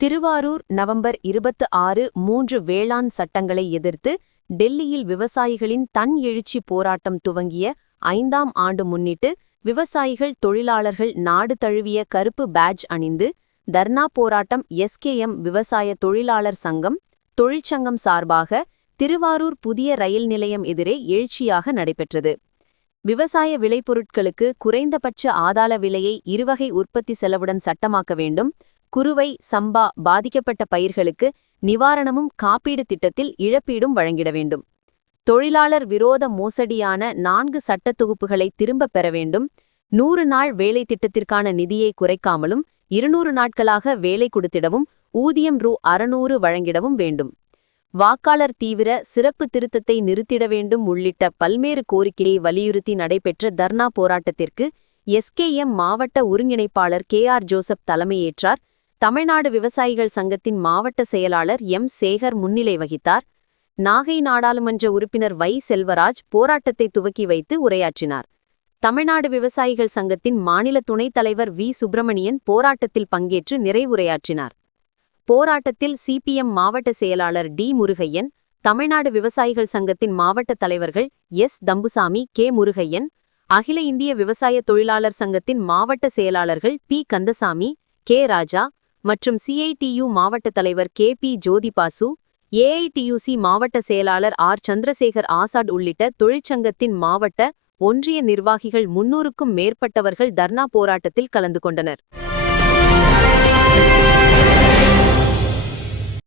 Thiruvarur November 26 3 வேளாண் சட்டங்களை எதிர்த்து டெல்லியில் விவசாயிகளின் தன் எழுச்சி போராட்டம் துவங்கிய 5ஆம் ஆண்டு முன்னிட்டு விவசாயிகள் தொழிலாளர்கள் நாடு தழுவிய கருப்பு பேட்ஜ் அணிந்து தர்ணா போராட்டம் எஸ்கேஎம் விவசாய தொழிலாளர் சங்கம் தொழிற்சங்கம் சார்பாக திருவாரூர் புதிய ரயில் நிலையம் எதிரே எழுச்சியாக நடைபெற்றது. விவசாய விளைபொருட்களுக்கு குறைந்தபட்ச ஆதார விலையை இருவகை உற்பத்தி செலவுடன் சட்டமாக்க வேண்டும். குறுவை சம்பா பாதிக்கப்பட்ட பயிர்களுக்கு நிவாரணமும் காப்பீடு திட்டத்தில் இழப்பீடும் வழங்கிட வேண்டும். தொழிலாளர் விரோத மோசடியான 4 சட்டத் தொகுப்புகளை திரும்பப் பெற வேண்டும். 100 நாள் வேலை திட்டத்திற்கான நிதியை குறைக்காமலும் 200 நாட்களாக வேலை கொடுத்திடவும் ஊதியம் ரூ. 600 வழங்கிடவும் வேண்டும். வாக்காளர் தீவிர சிறப்பு திருத்தத்தை நிறுத்திட வேண்டும் உள்ளிட்ட பல்வேறு கோரிக்கையை வலியுறுத்தி நடைபெற்ற தர்ணா போராட்டத்திற்கு எஸ்கேஎம் மாவட்ட ஒருங்கிணைப்பாளர் KR ஜோசப் தலைமையேற்றார். தமிழ்நாடு விவசாயிகள் சங்கத்தின் மாவட்ட செயலாளர் சேகர் முன்னிலை வகித்தார். நாகை நாடாளுமன்ற உறுப்பினர் செல்வராஜ் போராட்டத்தை துவக்கி வைத்து உரையாற்றினார். தமிழ்நாடு விவசாயிகள் சங்கத்தின் மாநில துணைத் தலைவர் சுப்பிரமணியன் போராட்டத்தில் பங்கேற்று நிறைவுரையாற்றினார். போராட்டத்தில் சிபிஎம் மாவட்ட செயலாளர் முருகையன், தமிழ்நாடு விவசாயிகள் சங்கத்தின் மாவட்ட தலைவர்கள் தம்புசாமி, முருகையன், அகில இந்திய விவசாய தொழிலாளர் சங்கத்தின் மாவட்ட செயலாளர்கள் கந்தசாமி, ராஜா மற்றும் CITU மாவட்ட தலைவர் பி ஜோதிபாசு, AITUC மாவட்ட செயலாளர் சந்திரசேகர் ஆசாட் உள்ளிட்ட தொழிற்சங்கத்தின் மாவட்ட, ஒன்றிய நிர்வாகிகள் 300க்கும் மேற்பட்டவர்கள் தர்ணா போராட்டத்தில் கலந்து கொண்டனர்.